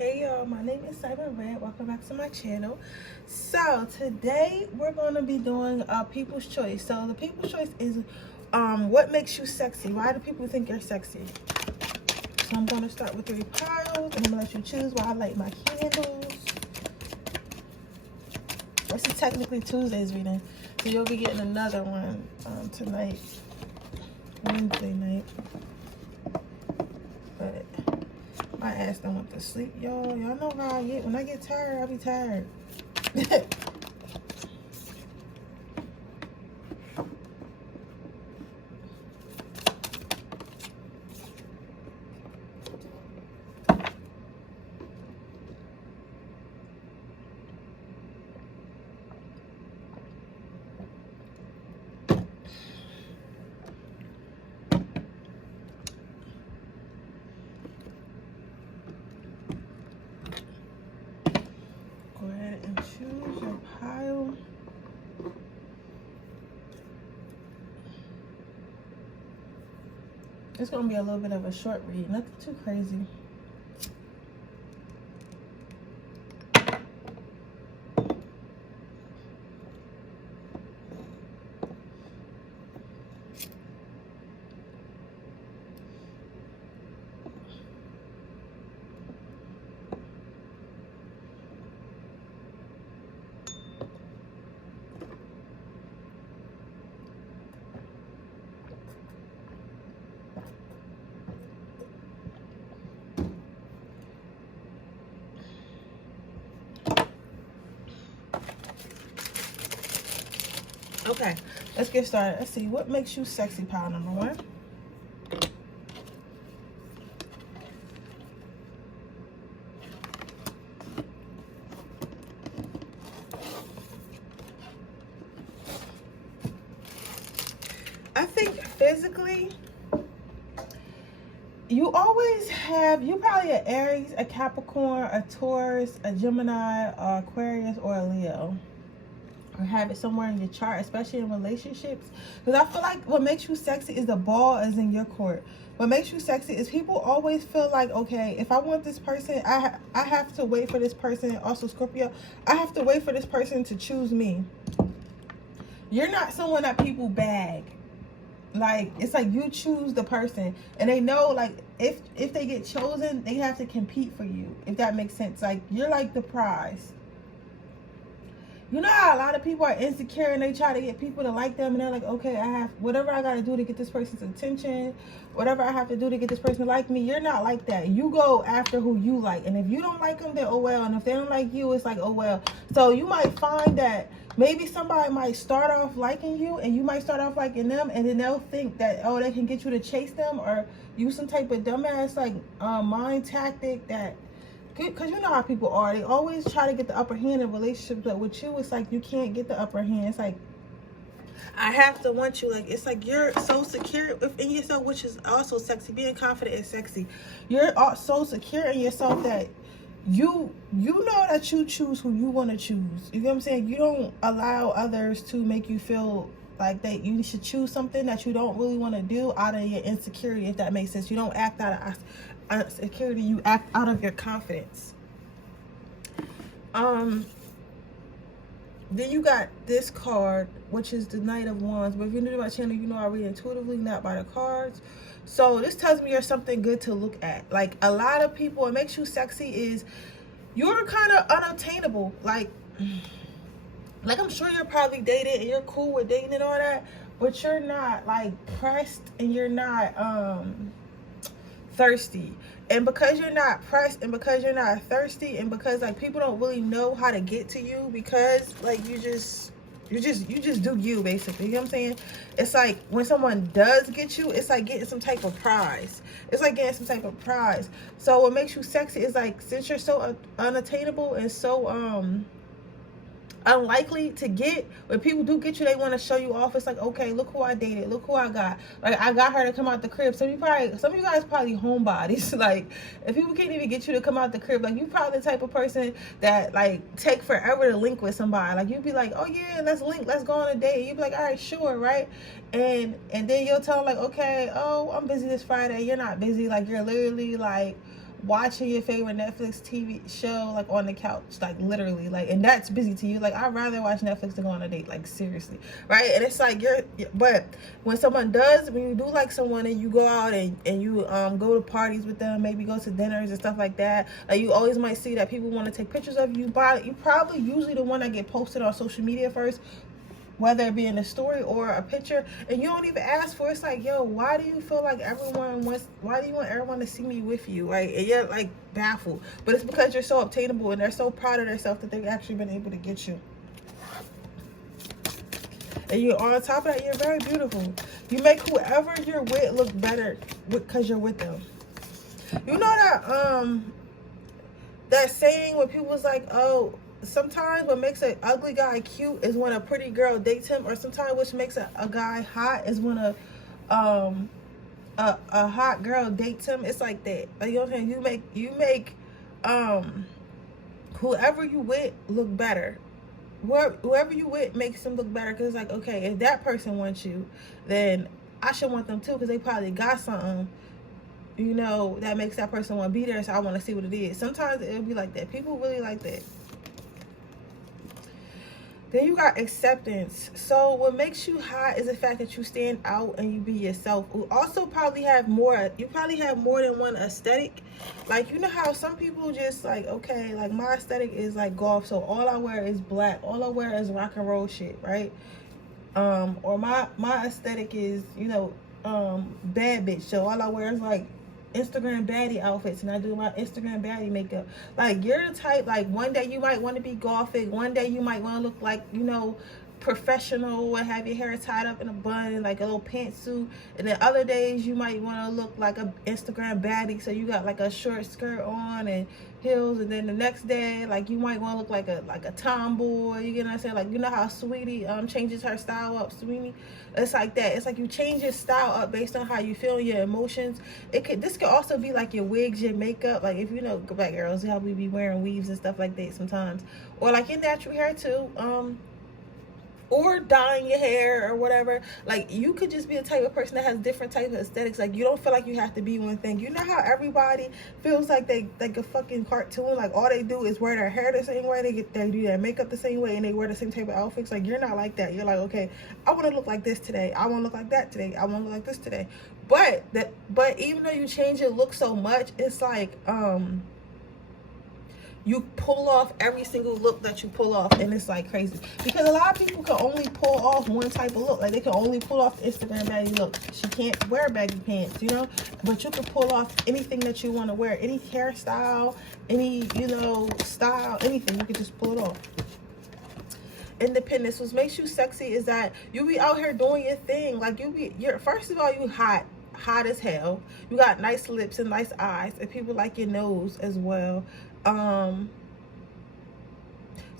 Hey y'all, my name is Siren Redd. Welcome back to my channel. So today we're going to be doing a people's choice. So the people's choice is what makes you sexy? Why do people think you're sexy? So I'm going to start with 3 piles and I'm going to let you choose while I light my candles. This is technically Tuesday's reading, so you'll be getting another one tonight, Wednesday night. But my ass don't want to sleep, y'all. Y'all know how I get. When I get tired, I be tired. Go ahead and choose your pile. It's gonna be a little bit of a short read, nothing too crazy. Okay, let's get started. Let's see, what makes you sexy, pile number 1? I think physically, you always have, you probably an Aries, a Capricorn, a Taurus, a Gemini, a Aquarius, or a Leo. Or have it somewhere in your chart, especially in relationships. Because I feel like what makes you sexy is the ball is in your court. What makes you sexy is people always feel like, okay, if I want this person, I have to wait for this person. Also Scorpio, I have to wait for this person to choose me. You're not someone that people bag. Like, it's like you choose the person, and they know, like, if they get chosen, they have to compete for you, if that makes sense. Like, you're like the prize. You know how a lot of people are insecure and they try to get people to like them, and they're like, okay, I have whatever I got to do to get this person's attention, whatever I have to do to get this person to like me. You're not like that. You go after who you like, and if you don't like them, then oh well, and if they don't like you, it's like oh well. So you might find that maybe somebody might start off liking you, and you might start off liking them, and then they'll think that, oh, they can get you to chase them or use some type of dumbass like mind tactic that. Because you know how people are. They always try to get the upper hand in relationships, but with you, it's like you can't get the upper hand. It's like, I have to want you. Like, it's like you're so secure within yourself, which is also sexy. Being confident is sexy. You're so secure in yourself that you know that you choose who you want to choose. You know what I'm saying? You don't allow others to make you feel like that you should choose something that you don't really want to do out of your insecurity, if that makes sense. You don't act out of insecurity, you act out of your confidence. Then you got this card, which is the Knight of Wands. But if you're new to my channel, you know I read intuitively, not by the cards. So this tells me you're something good to look at. Like, a lot of people, what makes you sexy is you're kind of unattainable. Like I'm sure you're probably dated and you're cool with dating and all that, but you're not like pressed, and you're not thirsty. And because you're not pressed, and because you're not thirsty, and because like people don't really know how to get to you, because like you just do you, basically. You know what I'm saying? It's like when someone does get you, it's like getting some type of prize. It's like getting some type of prize. So what makes you sexy is like, since you're so unattainable and so unlikely to get, when people do get you, they want to show you off. It's like, okay, look who I dated, look who I got. Like, I got her to come out the crib. Some of you guys probably homebodies. Like, if people can't even get you to come out the crib, like, you probably the type of person that like take forever to link with somebody. Like, you'd be like, oh yeah, let's link, let's go on a date. You'd be like, all right, sure, right? And then you'll tell them like, okay, oh, I'm busy this Friday. You're not busy. Like, you're literally like, watching your favorite Netflix TV show like on the couch, like literally, like, and that's busy to you. Like, I'd rather watch Netflix than go on a date, like seriously, right? And it's like but when someone does, when you do like someone and you go out and you go to parties with them, maybe go to dinners and stuff like that, like you always might see that people want to take pictures of you. But you probably usually the one that get posted on social media first, whether it be in a story or a picture, and you don't even ask for it. It's like, yo, why do you feel like why do you want everyone to see me with you, right? And you're like baffled, but it's because you're so obtainable and they're so proud of themselves that they've actually been able to get you. And you're on top of that, you're very beautiful. You make whoever you're with look better because you're with them. You know that saying when people was like, oh, sometimes what makes an ugly guy cute is when a pretty girl dates him, or sometimes what makes a guy hot is when a hot girl dates him. It's like that. Like, you know what I'm saying? You make whoever you with look better. Whoever you with makes them look better, because it's like, okay, if that person wants you, then I should want them too, because they probably got something, you know, that makes that person want to be there, so I want to see what it is. Sometimes it'll be like that. People really like that. Then you got acceptance. So what makes you hot is the fact that you stand out and you be yourself. You also probably have more. You probably have more than one aesthetic. Like, you know how some people just like, okay, like my aesthetic is like golf, so all I wear is black. All I wear is rock and roll shit, right? Or my aesthetic is, you know, bad bitch. So all I wear is like Instagram baddie outfits, and I do my Instagram baddie makeup. Like, you're the type, like, one day you might want to be gothic, one day you might want to look like, you know, professional and have your hair tied up in a bun and like a little pantsuit, and then other days you might want to look like a Instagram baddie, so you got like a short skirt on and heels, and then the next day like you might want to look like a tomboy. You get what I'm saying? Like, you know how Sweetie changes her style up, Sweetie? It's like that. It's like you change your style up based on how you feel, your emotions. This could also be like your wigs, your makeup. Like, if you know black girls, how we be wearing weaves and stuff like that sometimes, or like your natural hair too, or dyeing your hair or whatever. Like, you could just be a type of person that has different types of aesthetics. Like, you don't feel like you have to be one thing. You know how everybody feels like they like a fucking cartoon, like all they do is wear their hair the same way, they do their makeup the same way, and they wear the same type of outfits. Like, you're not like that. You're like, okay, I want to look like this today, I want to look like that today, I want to look like this today. But even though you change your look so much, it's like you pull off every single look that you pull off, and it's like crazy, because a lot of people can only pull off one type of look. Like, they can only pull off the Instagram baggy look. She can't wear baggy pants, you know, but you can pull off anything that you want to wear, any hairstyle, any, you know, style, anything. You can just pull it off. Independence. What makes you sexy is that you be out here doing your thing. Like, you're first of all, you hot as hell. You got nice lips and nice eyes, and people like your nose as well. Some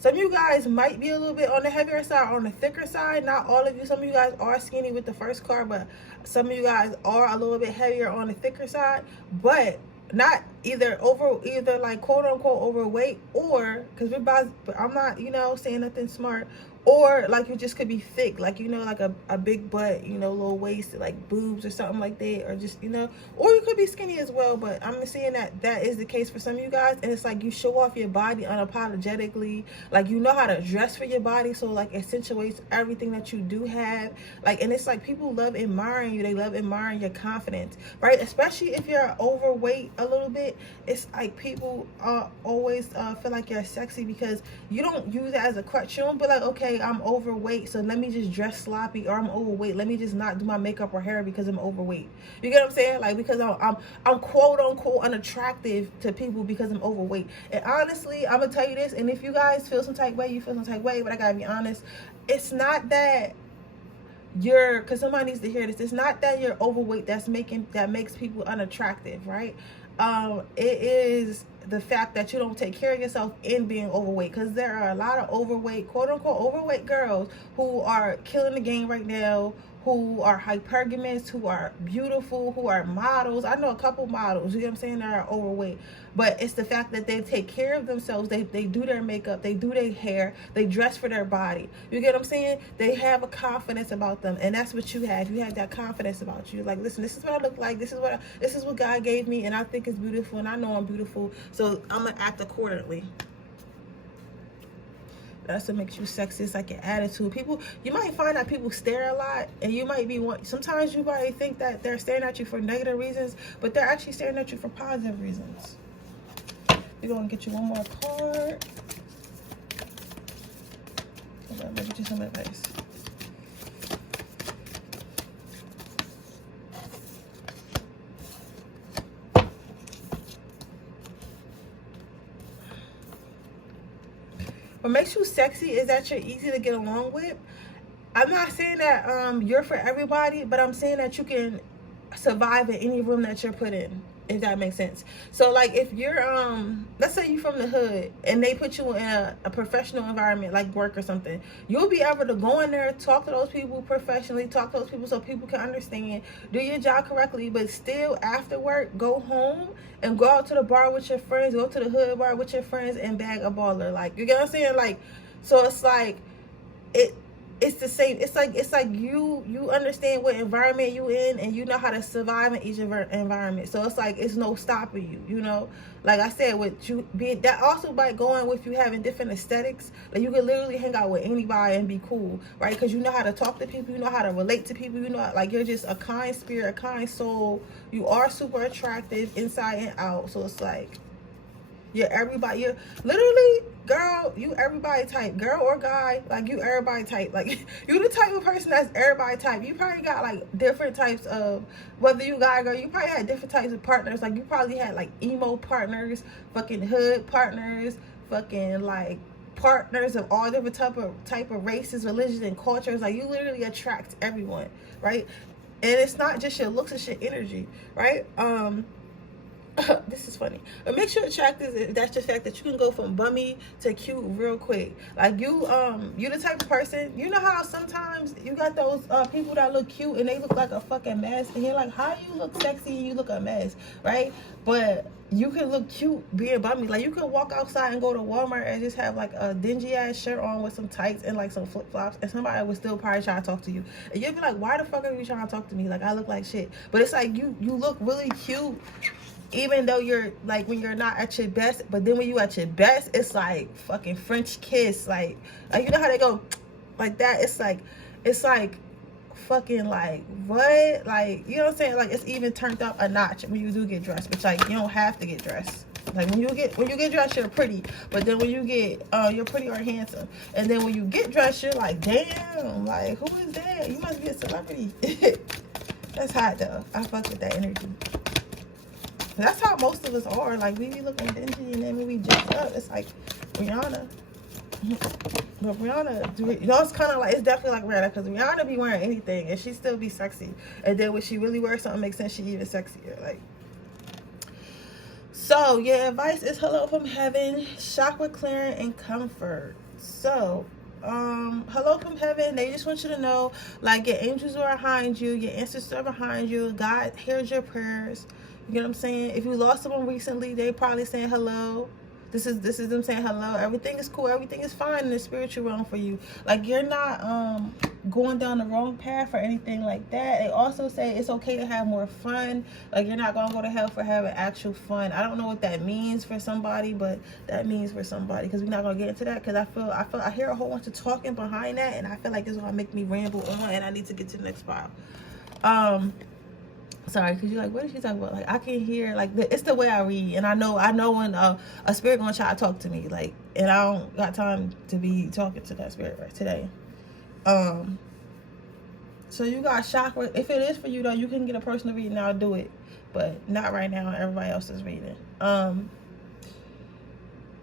of you guys might be a little bit on the heavier side, on the thicker side. Not all of you. Some of you guys are skinny with the first card, but some of you guys are a little bit heavier on the thicker side, but not either like quote unquote overweight, or because I'm not, you know, saying nothing smart, or like you just could be thick, like, you know, like a big butt, you know, little waist, like boobs or something like that, or just, you know, or you could be skinny as well. But I'm seeing that is the case for some of you guys, and it's like you show off your body unapologetically. Like, you know how to dress for your body, so like accentuates everything that you do have. Like, and it's like people love admiring you. They love admiring your confidence, right? Especially if you're overweight a little bit. It's like people always feel like you're sexy because you don't use it as a crutch. You don't be like, okay, I'm overweight, so let me just dress sloppy, or I'm overweight, let me just not do my makeup or hair because I'm overweight. You get what I'm saying? Like, because I'm quote unquote unattractive to people because I'm overweight. And honestly, I'm gonna tell you this, and if you guys feel some type way, you feel some type way, but I gotta be honest, it's not that because somebody needs to hear this, it's not that you're overweight that makes people unattractive, right? It is the fact that you don't take care of yourself in being overweight, because there are a lot of overweight, quote unquote overweight girls who are killing the game right now, who are hypergamous, who are beautiful, who are models. I know a couple models, you know what I'm saying, that are overweight. But it's the fact that they take care of themselves. They do their makeup, they do their hair, they dress for their body. You get what I'm saying? They have a confidence about them, and that's what you have. You have that confidence about you. Like, listen, this is what I look like. This is what God gave me, and I think it's beautiful, and I know I'm beautiful. So I'm gonna act accordingly. That's what makes you sexy. It's like your attitude. People, you might find that people stare a lot, and you might be sometimes you might think that they're staring at you for negative reasons, but they're actually staring at you for positive reasons. We're gonna get you one more card. Okay, let me get you some advice. What makes you sexy is that you're easy to get along with. I'm not saying that you're for everybody, but I'm saying that you can survive in any room that you're put in, if that makes sense. So like if you're let's say you're from the hood and they put you in a professional environment like work or something, you'll be able to go in there, talk to those people professionally, talk to those people so people can understand, do your job correctly, but still after work go home and go out to the bar with your friends, go to the hood bar with your friends and bag a baller. Like, you get what I'm saying? Like, so it's like it's the same. It's like you understand what environment you in, and you know how to survive in each environment. So it's like it's no stopping you, you know. Like I said, with you being that also by going with you having different aesthetics, like you can literally hang out with anybody and be cool, right? Because you know how to talk to people, you know how to relate to people, you know, like you're just a kind spirit, a kind soul. You are super attractive inside and out. So it's like you're everybody. You're literally, girl, you everybody type, girl or guy, like you everybody type. Like you the type of person that's everybody type. You probably got like different types of, whether you guy or girl, you probably had different types of partners. Like you probably had like emo partners, fucking hood partners, fucking like partners of all different type of races, religions, and cultures. Like you literally attract everyone, right? And it's not just your looks, it's your energy, right? This is funny. What makes you attractive is that's the fact that you can go from bummy to cute real quick. Like you the type of person, you know how sometimes you got those people that look cute and they look like a fucking mess, and you're like, how you look sexy and you look a mess, right? But you can look cute being bummy. Like you can walk outside and go to Walmart and just have like a dingy ass shirt on with some tights and like some flip flops, and somebody would still probably try to talk to you, and you'll be like, why the fuck are you trying to talk to me? Like I look like shit. But it's like you look really cute even though you're like when you're not at your best, but then when you at your best, it's like fucking French kiss, like you know how they go like that. It's like fucking like what, like you know what I'm saying? Like it's even turned up a notch when you do get dressed, which like you don't have to get dressed. Like when you get dressed, you're pretty, but then when you get you're pretty or handsome, and then when you get dressed, you're like, damn, like who is that? You must be a celebrity. That's hot though. I fuck with that energy. That's how most of us are. Like we be looking dingy, and then when we dress up, it's like Rihanna. But Rihanna, you know, it's kind of like, it's definitely like Rihanna, because Rihanna be wearing anything and she still be sexy. And then when she really wears something makes sense, she even sexier. Like, so your advice is hello from heaven, chakra clearing, and comfort. So hello from heaven, they just want you to know, like, your angels are behind you, your ancestors are behind you, God hears your prayers. You know what I'm saying? If you lost someone recently, they probably saying hello. This is them saying hello. Everything is cool. Everything is fine in the spiritual realm for you. Like you're not going down the wrong path or anything like that. They also say it's okay to have more fun. Like you're not gonna go to hell for having actual fun. I don't know what that means for somebody, but that means for somebody, because we're not gonna get into that, because I hear a whole bunch of talking behind that, and I feel like it's gonna make me ramble on, and I need to get to the next file. Sorry, because you're like, what is she talking about? Like, I can hear, like, it's the way I read. And I know when a spirit gonna try to talk to me, like, and I don't got time to be talking to that spirit right today. So you got chakra. If it is for you, though, you can get a personal reading. I'll do it. But not right now. Everybody else is reading.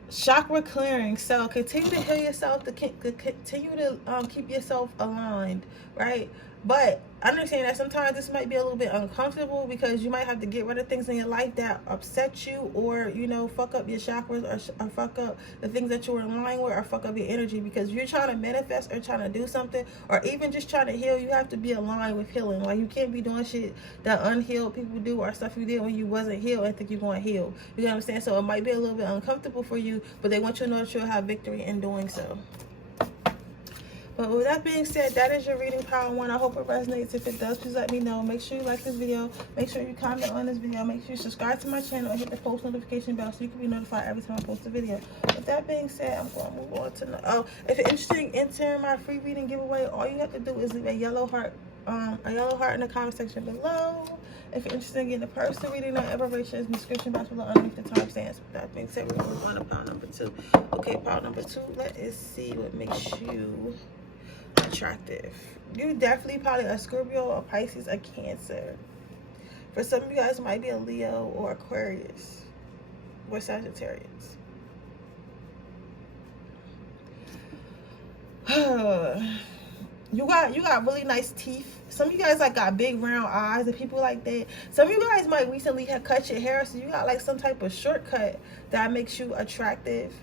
Chakra clearing. So continue to heal yourself, to continue to keep yourself aligned, right? But understand that sometimes this might be a little bit uncomfortable because you might have to get rid of things in your life that upset you, or fuck up your chakras, or fuck up the things that you're in line with, or fuck up your energy. Because if you're trying to manifest or trying to do something, or even just trying to heal, you have to be aligned with healing. Like, you can't be doing shit that unhealed people do, or stuff you did when you wasn't healed and think you're going to heal. You know what I'm saying? So it might be a little bit uncomfortable for you, but they want you to know that you'll have victory in doing so. But with that being said, that is your reading, Power One. I hope it resonates. If it does, please let me know. Make sure you like this video. Make sure you comment on this video. Make sure you subscribe to my channel and hit the post notification bell so you can be notified every time I post a video. With that being said, I'm going to move on to if you're interested in entering my free reading giveaway, all you have to do is leave a yellow heart in the comment section below. If you're interested in getting a personal reading, that information is in the description box below underneath the timestamps. With that being said, we're going to move on to pile number 2. Okay, pile number 2. Let us see what makes you attractive. You definitely probably a Scorpio, a Pisces, a Cancer. For some of you guys, it might be a Leo or Aquarius or Sagittarius. You got really nice teeth. Some of you guys like got big round eyes and people like that. Some of you guys might recently have cut your hair, so you got like some type of shortcut that makes you attractive.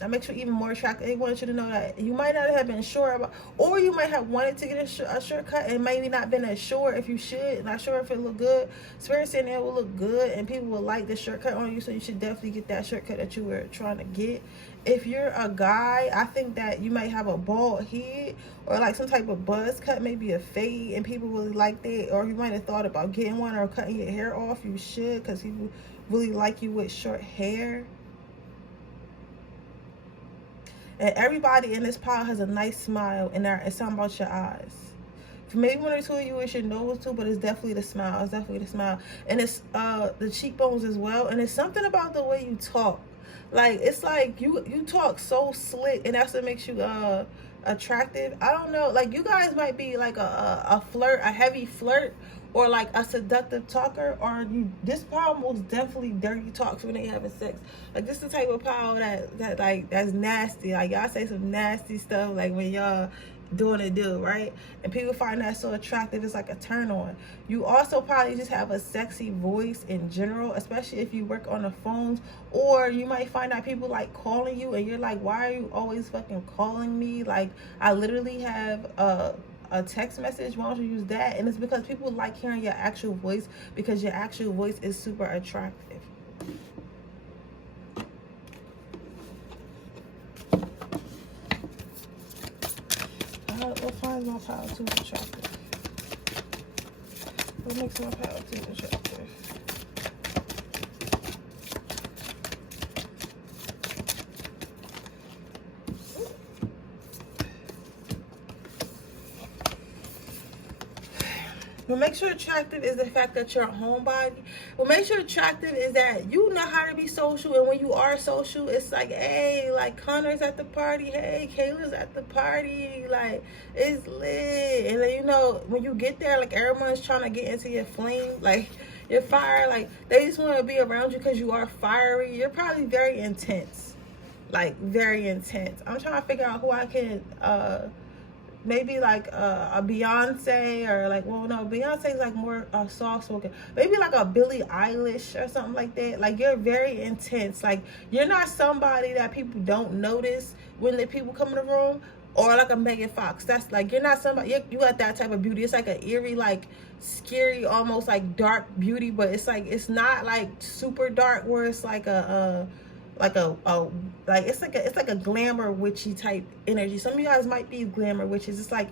That makes you even more attractive. They want you to know that you might not have been sure about, or you might have wanted to get a shortcut and maybe not been as sure if you should, not sure if it look good. Spirit saying it will look good and people will like the shortcut on you, so you should definitely get that shortcut that you were trying to get. If you're a guy, I think that you might have a bald head or like some type of buzz cut, maybe a fade, and people really like that. Or you might have thought about getting one or cutting your hair off. You should, because people really like you with short hair. And everybody in this pile has a nice smile, and it's something about your eyes. For maybe one or two of you, it's your nose too, but it's definitely the smile. It's definitely the smile. And it's the cheekbones as well. And it's something about the way you talk. Like, it's like you talk so slick, and that's what makes you attractive. I don't know. Like, you guys might be like a flirt, a heavy flirt, or like a seductive talker, or this power most definitely dirty talks when they having sex. Like, this is the type of power that's nasty. Like, y'all say some nasty stuff like when y'all doing a deal, right? And people find that so attractive. It's like a turn on. You also probably just have a sexy voice in general, especially if you work on the phones, or you might find out people like calling you and you're like, why are you always fucking calling me? Like, I literally have a text message. Why don't you use that? And it's because people like hearing your actual voice, because your actual voice is super attractive. What finds my power 2 attractive? What makes my power 2 attractive? What makes you attractive is the fact that you're a homebody. What makes you attractive is that you know how to be social, and when you are social, it's like, hey, like Connor's at the party, hey, Kayla's at the party, like it's lit. And then when you get there, like everyone's trying to get into your flame, like your fire, like they just want to be around you because you are fiery. You're probably very intense, like very intense. I'm trying to figure out who I can maybe like a Beyonce, or like, well, no, Beyonce's like more soft spoken. Maybe like a Billie Eilish or something like that. Like, you're very intense. Like, you're not somebody that people don't notice when the people come in the room, or like a Megan Fox. That's like, you're not somebody, you got that type of beauty. It's like an eerie, like scary, almost like dark beauty, but it's like, it's not like super dark where it's like it's like a glamour witchy type energy. Some of you guys might be glamour witches. It's like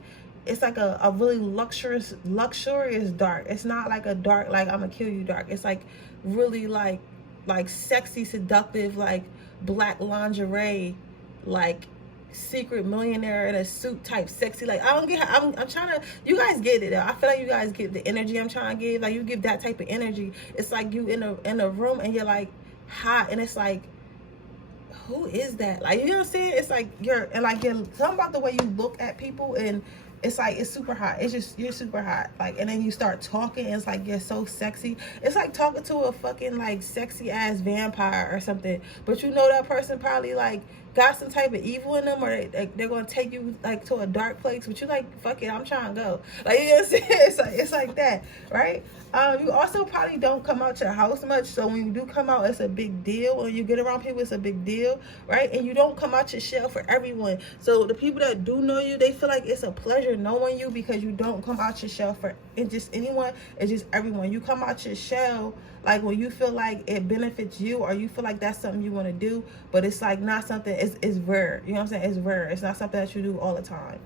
a really luxurious dark. It's not like a dark like I'm gonna kill you dark. It's like really like sexy, seductive, like black lingerie, like secret millionaire in a suit type sexy. Like, I'm trying to, you guys get it. I feel like you guys get the energy I'm trying to give. Like, you give that type of energy. It's like you in a room and you're like hot, and it's like, who is that? Like, you know what I'm saying? It's like you're something about the way you look at people, and it's like, it's super hot. It's just, you're super hot. Like, and then you start talking, and it's like, you're so sexy. It's like talking to a fucking like sexy ass vampire or something, but that person probably like got some type of evil in them, or they're gonna take you like to a dark place, but you like, fuck it, I'm trying to go. Like, you know what I'm saying? It's like that, right? You also probably don't come out your house much, so when you do come out, it's a big deal. When you get around people, it's a big deal, right? And you don't come out your shell for everyone. So the people that do know you, they feel like it's a pleasure knowing you because you don't come out your shell for just anyone. It's just everyone. You come out your shell like when you feel like it benefits you, or you feel like that's something you want to do, but it's like not something, it's rare. You know what I'm saying? It's rare. It's not something that you do all the time.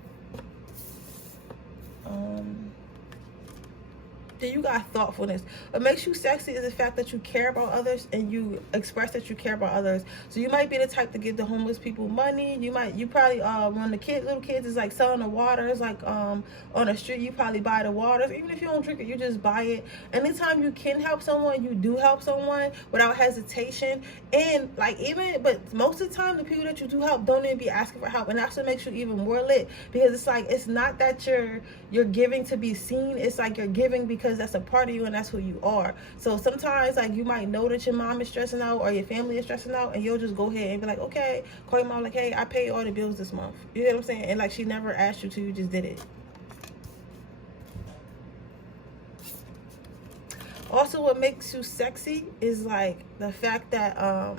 Then you got thoughtfulness. What makes you sexy is the fact that you care about others and you express that you care about others. So you might be the type to give the homeless people money. You probably when the little kids is like selling the waters, like on the street, you probably buy the waters. Even if you don't drink it, you just buy it. Anytime you can help someone, you do help someone without hesitation. And like but most of the time, the people that you do help don't even be asking for help, and that's what makes you even more lit, because it's like, it's not that you're giving to be seen. It's like you're giving because that's a part of you and that's who you are. So sometimes, like, you might know that your mom is stressing out or your family is stressing out, and you'll just go ahead and be like, okay, call your mom like, hey, I paid all the bills this month. You know what I'm saying? And like, she never asked you to, you just did it. Also, what makes you sexy is like the fact that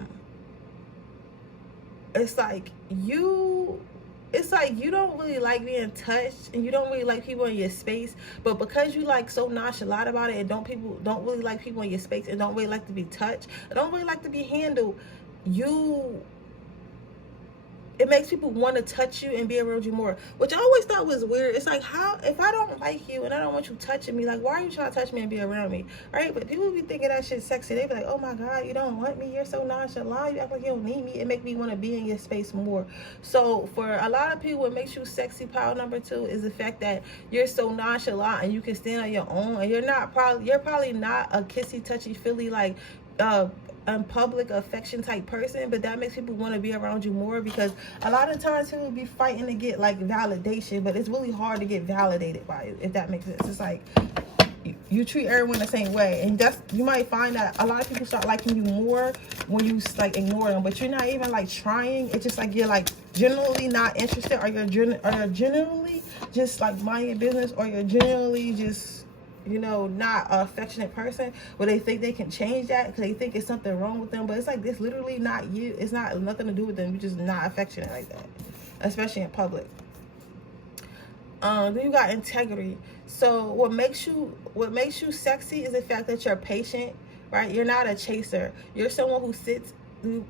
it's like you don't really like being touched, and you don't really like people in your space, but because you like so nonchalant about it, and people don't really like people in your space, and don't really like to be touched, and don't really like to be handled, it makes people want to touch you and be around you more, which I always thought was weird. It's like, how, if I don't like you and I don't want you touching me, like, why are you trying to touch me and be around me, right? But people be thinking that shit's sexy. They be like, oh my God, you don't want me, you're so nonchalant, you act like you don't need me. It make me want to be in your space more. So for a lot of people, what makes you sexy, power number 2, is the fact that you're so nonchalant and you can stand on your own, and you're probably not a kissy, touchy, feely, like public affection type person, but that makes people want to be around you more, because a lot of times people be fighting to get like validation, but it's really hard to get validated by you, if that makes sense. It's like you treat everyone the same way, and you might find that a lot of people start liking you more when you like ignore them, but you're not even like trying. It's just like you're like generally not interested, or you're generally just like mind your business, or you're generally just, you know, not an affectionate person, where they think they can change that because they think it's something wrong with them. But it's like, it's literally not you. It's not nothing to do with them. You're just not affectionate like that, especially in public. Then you got integrity. So what makes you sexy is the fact that you're patient, right? You're not a chaser. You're someone who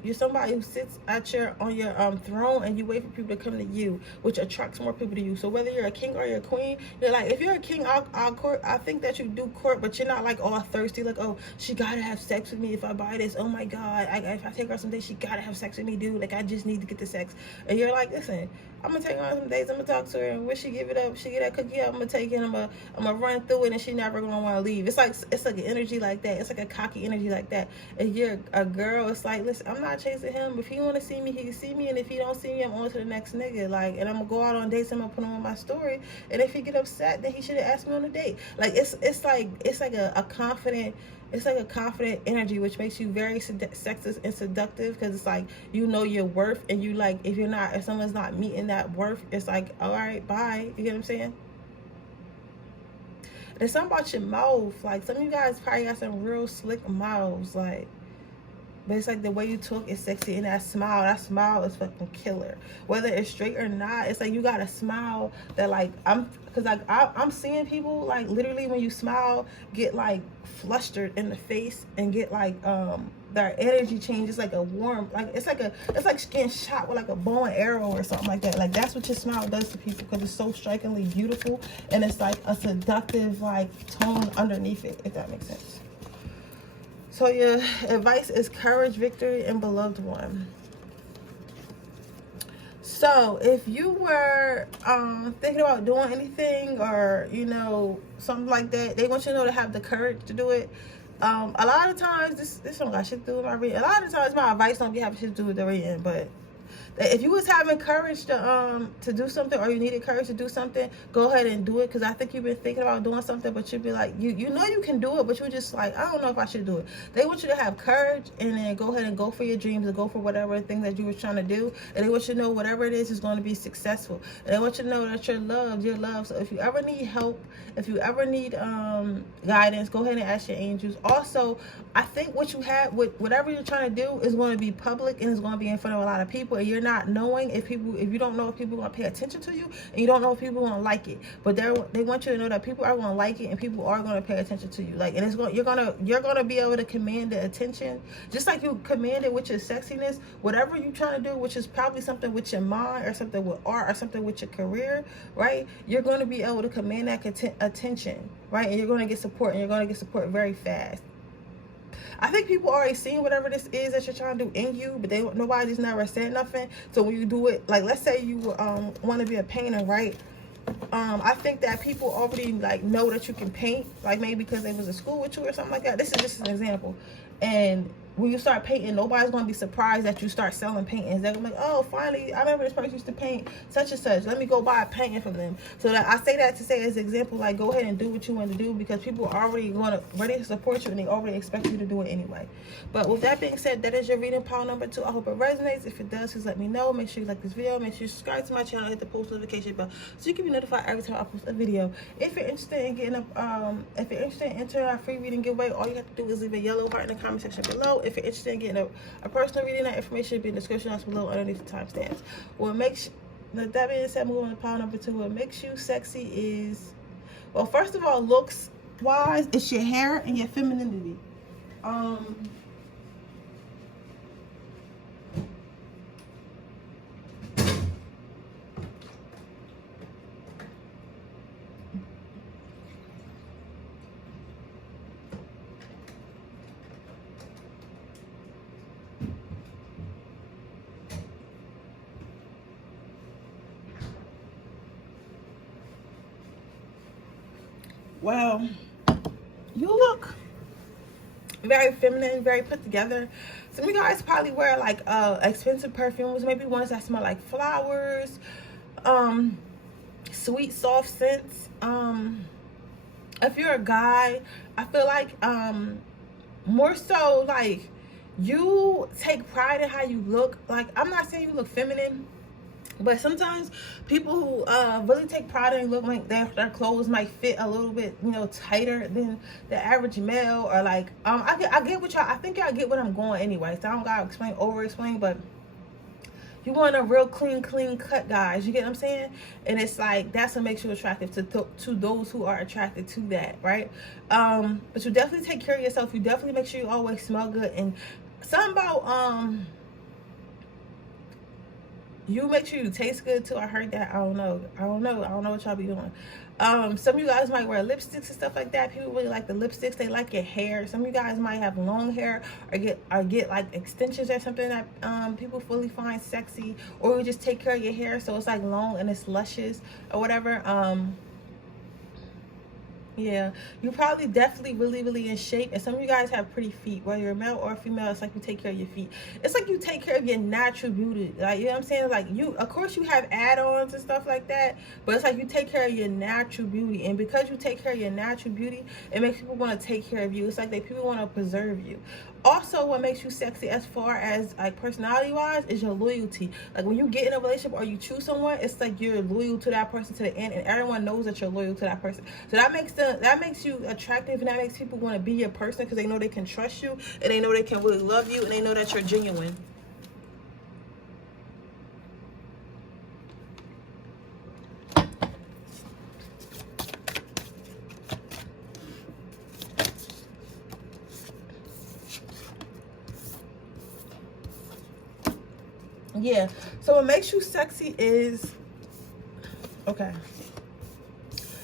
you're somebody who sits on your throne, and you wait for people to come to you, which attracts more people to you. So whether you're a king or you're a queen, you're like, if you're a king, I'll court. I think that you do court, but you're not like all thirsty, like, oh, she gotta have sex with me if I buy this. Oh my God, if I take her someday, she gotta have sex with me, dude. Like, I just need to get the sex. And you're like, listen, I'm gonna take her on some dates. I'm gonna talk to her, and when she give it up, she get that cookie up, I'm gonna take it. I'm gonna run through it, and she never gonna want to leave. It's like an energy like that. It's like a cocky energy like that. If you're a girl, it's like, listen, I'm not chasing him. If he want to see me, he can see me, and if he don't see me, I'm on to the next nigga. Like, and I'm gonna go out on dates. I'm gonna put him on my story, and if he get upset, then he should have asked me on a date. Like, it's like a confident. It's like a confident energy, which makes you very sexist and seductive, because it's like, you know your worth, and you like, if someone's not meeting that worth, it's like, all right, bye. You get what I'm saying? There's something about your mouth. Like, some of you guys probably got some real slick mouths, like, but it's like the way you talk is sexy, and that smile is fucking killer. Whether it's straight or not, it's like you got a smile that, like, I'm seeing people, like, literally when you smile, get like flustered in the face, and get like their energy changes, like a warm, like it's like getting shot with like a bow and arrow or something like that. Like, that's what your smile does to people, because it's so strikingly beautiful, and it's like a seductive like tone underneath it, if that makes sense. So your advice is courage, victory, and beloved one. So if you were thinking about doing anything, or, you know, something like that, they want you to know to have the courage to do it. A lot of times, this don't got shit to do with my reading. A lot of times my advice don't be having shit to do with the reading, but If you was having courage to do something, or you needed courage to do something, go ahead and do it. Because I think you've been thinking about doing something, but you'd be like, you know you can do it, but you're just like, I don't know if I should do it. They want you to have courage, and then go ahead and go for your dreams, and go for whatever thing that you were trying to do. And they want you to know whatever it is going to be successful. And they want you to know that you're loved. So if you ever need help, if you ever need guidance, go ahead and ask your angels. Also, I think what you have with whatever you're trying to do is going to be public, and it's going to be in front of a lot of people, and you're not knowing if you don't know if people are going to pay attention to you, and you don't know if people are going to like it. But they want you to know that people are going to like it, and people are going to pay attention to you. Like, and you're going to be able to command the attention, just like you command it with your sexiness. Whatever you're trying to do, which is probably something with your mind, or something with art, or something with your career, right? You're going to be able to command that attention, right? And you're going to get support, and you're going to get support very fast. I think people already seen whatever this is that you're trying to do in you, but nobody's never said nothing. So when you do it, like, let's say you want to be a painter, right? I think that people already like know that you can paint, like maybe because they was in school with you or something like that. This is just an example. And when you start painting, nobody's going to be surprised that you start selling paintings. They're going to be like, oh, finally, I remember this person used to paint such and such. Let me go buy a painting from them. So that I say that to say as an example, like, go ahead and do what you want to do, because people are already ready to support you, and they already expect you to do it anyway. But with that being said, that is your reading pile number 2. I hope it resonates. If it does, please let me know. Make sure you like this video. Make sure you subscribe to my channel. Hit the post notification bell so you can be notified every time I post a video. If you're interested in getting if you're interested in entering our free reading giveaway, all you have to do is leave a yellow heart in the comment section below. If you're interested in getting a personal reading, that information will be in the description box below underneath the timestamps. That being said, moving on to pile number 2. What makes you sexy is, well, first of all, looks wise, it's your hair and your femininity. Well, you look very feminine, very put together. Some of you guys probably wear like expensive perfumes, maybe ones that smell like flowers, sweet soft scents. If you're a guy, I feel like more so like you take pride in how you look. Like, I'm not saying you look feminine, but sometimes people who really take pride in look like their clothes might fit a little bit, tighter than the average male, or like I get what y'all. I think y'all get what I'm going anyway. So I don't gotta over explain, but you want a real clean cut, guys. You get what I'm saying? And it's like that's what makes you attractive to those who are attracted to that, right? But you definitely take care of yourself. You definitely make sure you always smell good, and something about you make sure you taste good too. I heard that. I don't know what y'all be doing. Some of you guys might wear lipsticks and stuff like that. People really like the lipsticks. They like your hair. Some of you guys might have long hair, or get like extensions or something that people really find sexy, or you just take care of your hair so it's like long and it's luscious or whatever. Yeah, you probably definitely really in shape, and some of you guys have pretty feet, whether you're a male or a female. It's like you take care of your feet. It's like you take care of your natural beauty, like, you know what I'm saying? Like, you, of course you have add-ons and stuff like that, but it's like you take care of your natural beauty, and because you take care of your natural beauty, it makes people want to take care of you. It's like people want to preserve you. Also, what makes you sexy as far as like personality wise is your loyalty. Like, when you get in a relationship or you choose someone, it's like you're loyal to that person to the end, and everyone knows that you're loyal to that person. So that makes you attractive, and that makes people want to be your person, because they know they can trust you, and they know they can really love you, and they know that you're genuine. Yeah, so what makes you sexy is, okay,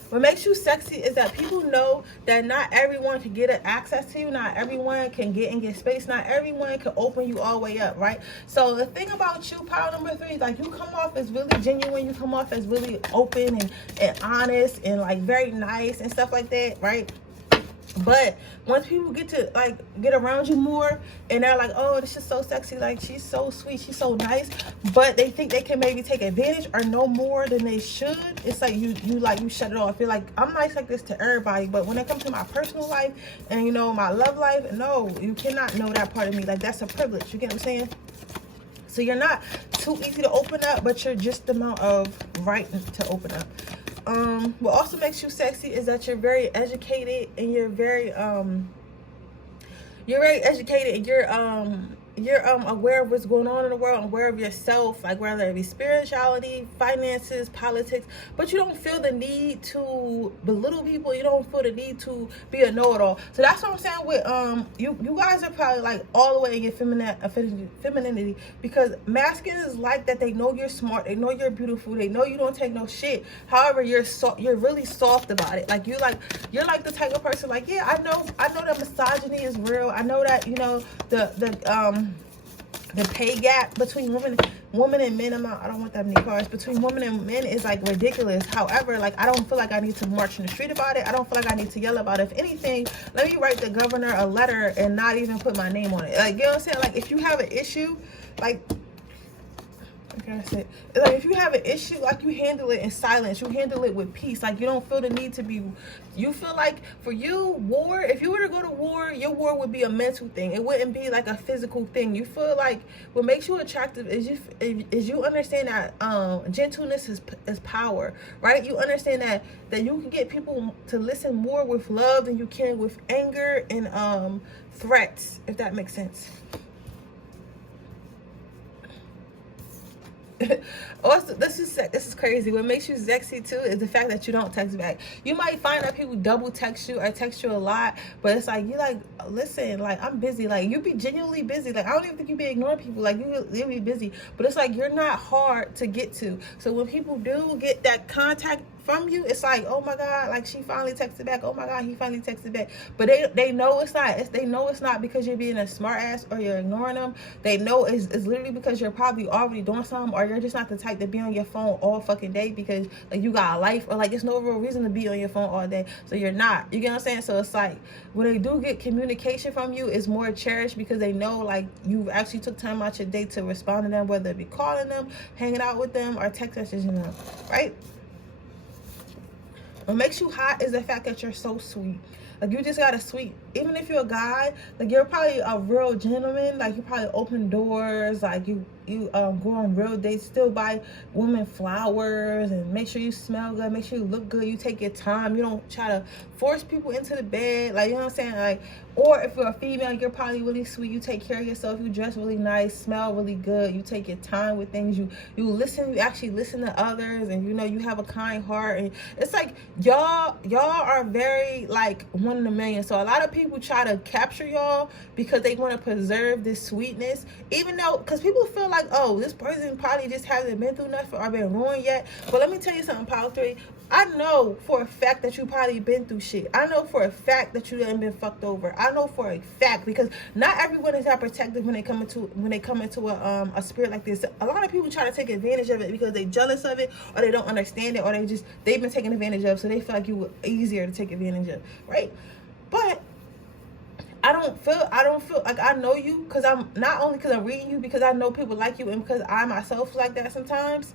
what makes you sexy is that people know that not everyone can get access to you, not everyone can get in your space, not everyone can open you all the way up, right? So the thing about you, pile number 3, is like you come off as really genuine, you come off as really open and honest, and like very nice and stuff like that, right? But once people get to like get around you more and they're like, oh, this is so sexy, like she's so sweet, she's so nice, but they think they can maybe take advantage or know more than they should, it's like you shut it off. You're like, I'm nice like this to everybody, but when it comes to my personal life and, you know, my love life, no, you cannot know that part of me. Like, that's a privilege. You get what I'm saying? So you're not too easy to open up, but you're just the amount of right to open up. What also makes you sexy is that you're very educated and you're very educated and you're aware of what's going on in the world, aware of yourself, like whether it be spirituality, finances, politics, but you don't feel the need to belittle people. You don't feel the need to be a know-it-all. So that's what I'm saying with you guys are probably like all the way in your femininity, because masculines like that. They know you're smart, they know you're beautiful, they know you don't take no shit. However, you're really soft about it. Like you're like the type of person like, yeah, I know that misogyny is real. I know that, you know, the pay gap between women and men, I don't want that many cars, between women and men is like ridiculous. However, like I don't feel like I need to march in the street about it. I don't feel like I need to yell about it. If anything, let me write the governor a letter and not even put my name on it. Like, you know what I'm saying? Like, if you have an issue, like, like if you have an issue, like, you handle it in silence, you handle it with peace. Like, you don't feel the need to be, you feel like for you, war, if you were to go to war, your war would be a mental thing. It wouldn't be like a physical thing. You feel like what makes you attractive is you understand that gentleness is power, right? You understand that you can get people to listen more with love than you can with anger and threats, if that makes sense. Also, this is crazy. What makes you sexy too is the fact that you don't text back. You might find that people double text you or text you a lot, but it's like, you like, listen, like, I'm busy. Like, you be genuinely busy. Like, I don't even think you be ignoring people. Like, you be busy, but it's like you're not hard to get to. So when people do get that contact from you, it's like, oh my God, like, she finally texted back. Oh my God, he finally texted back. But they know it's not. They know it's not because you're being a smart ass or you're ignoring them. They know it's literally because you're probably already doing something, or you're just not the type to be on your phone all fucking day because, like, you got a life, or like, there's no real reason to be on your phone all day. So you're not. You get what I'm saying? So it's like when they do get communication from you, it's more cherished because they know, like, you actually took time out your day to respond to them, whether it be calling them, hanging out with them, or text messaging them, right? What makes you hot is the fact that you're so sweet. Like, you just got a sweet, even if you're a guy, like, you're probably a real gentleman. Like, you probably open doors, like, you go on real dates, still buy women flowers, and make sure you smell good, make sure you look good, you take your time, you don't try to force people into the bed, like, you know what I'm saying? Like, or if you're a female, you're probably really sweet, you take care of yourself, you dress really nice, smell really good, you take your time with things, you listen, you actually listen to others, and, you know, you have a kind heart. And it's like y'all are very, like, one in a million. So a lot of people try to capture y'all because they want to preserve this sweetness, even though, because people feel like, oh, this person probably just hasn't been through nothing or been ruined yet. But let me tell you something, Power 3. I know for a fact that you probably been through shit. I know for a fact that you haven't been fucked over. I know for a fact, because not everyone is that protective when they come into a spirit like this. A lot of people try to take advantage of it because they jealous of it, or they don't understand it, or they've been taken advantage of, so they feel like you were easier to take advantage of, right? But I don't feel like I know you, because I'm not only because I'm reading you, because I know people like you, and because I myself like that sometimes.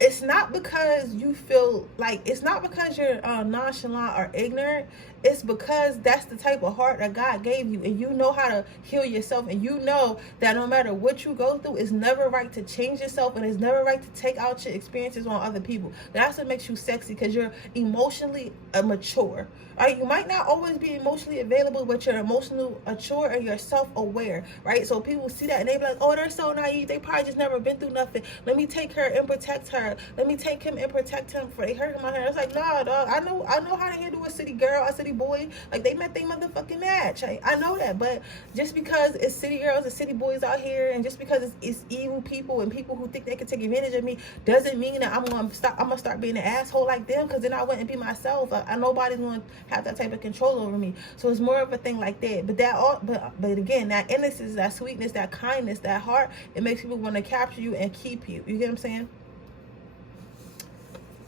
It's not because you feel like, it's not because you're nonchalant or ignorant. It's because that's the type of heart that God gave you, and you know how to heal yourself, and you know that no matter what you go through, it's never right to change yourself, and it's never right to take out your experiences on other people. That's what makes you sexy, because you're emotionally mature. Right? You might not always be emotionally available, but you're emotionally mature and you're self-aware, right? So people see that and they be like, oh, they're so naive. They probably just never been through nothing. Let me take her and protect her. Let me take him and protect him before they hurt him out here. It's like, nah, dog. I know how to handle a city girl, a city boy. Like, they met their motherfucking match. I know that. But just because it's city girls and city boys out here, and just because it's evil people and people who think they can take advantage of me, doesn't mean that I'm gonna start being an asshole like them, because then I wouldn't be myself. Nobody's gonna have that type of control over me. So it's more of a thing like that. But again, that innocence, that sweetness, that kindness, that heart, it makes people want to capture you and keep you. You get what I'm saying?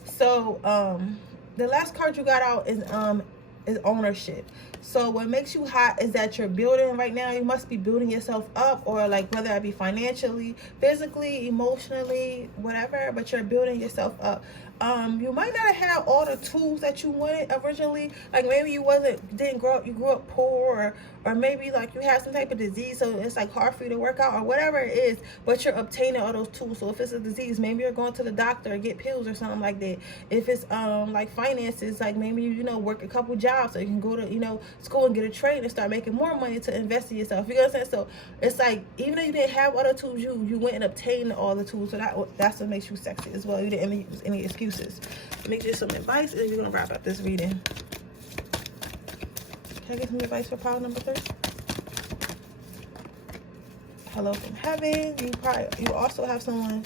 So the last card you got out is ownership. So what makes you hot is that you're building right now. You must be building yourself up, or like whether it be financially, physically, emotionally, whatever, but you're building yourself up. You might not have all the tools that you wanted originally. Like maybe you didn't grow up, you grew up poor, or maybe like you had some type of disease, so it's like hard for you to work out or whatever it is, but you're obtaining all those tools. So if it's a disease, maybe you're going to the doctor or get pills or something like that. If it's like finances, like maybe you work a couple jobs so you can go to school and get a trade and start making more money to invest in yourself. You know what I'm saying? So it's like even though you didn't have all the tools, you went and obtained all the tools. So that's what makes you sexy as well. You didn't use any excuses. Let me give you some advice, and we're gonna wrap up this reading. Can I get some advice for pile number 3? Hello from heaven. You also have someone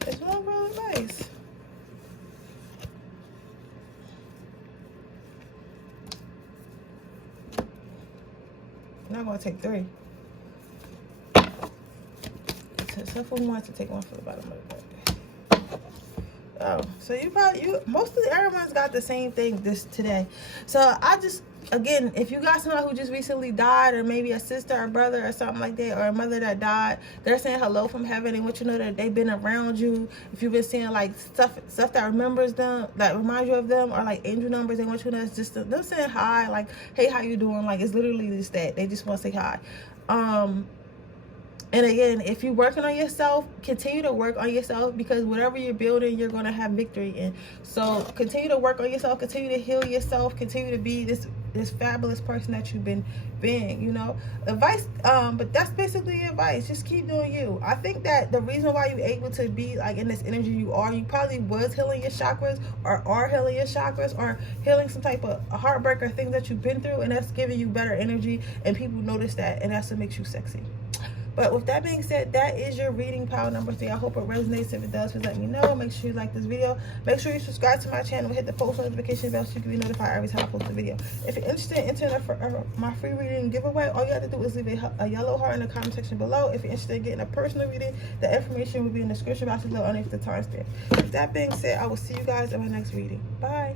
that's not really nice. I'm not gonna take 3. Except for one to take one for the bottom of the deck. Oh, so most of everyone's got the same thing today. So I just, again, if you got someone who just recently died, or maybe a sister or brother or something like that, or a mother that died, they're saying hello from heaven. They want you to know that they've been around you. If you've been seeing like stuff that remembers them, that reminds you of them, or like angel numbers, they want you to know it's just them saying hi, like, hey, how you doing? Like, it's literally just that. They just want to say hi. And again, if you're working on yourself, continue to work on yourself, because whatever you're building, you're going to have victory in. So continue to work on yourself, continue to heal yourself, continue to be this fabulous person that you've been being, Advice, but that's basically advice. Just keep doing you. I think that the reason why you're able to be like in this energy you probably was healing your chakras, or are healing your chakras, or healing some type of heartbreak or things that you've been through, and that's giving you better energy, and people notice that, and that's what makes you sexy. But with that being said, that is your reading, pile number 3. I hope it resonates. If it does, please let me know. Make sure you like this video. Make sure you subscribe to my channel. Hit the post notification bell so you can be notified every time I post a video. If you're interested in entering my free reading giveaway, all you have to do is leave a yellow heart in the comment section below. If you're interested in getting a personal reading, the information will be in the description box below underneath the timestamp. With that being said, I will see you guys in my next reading. Bye.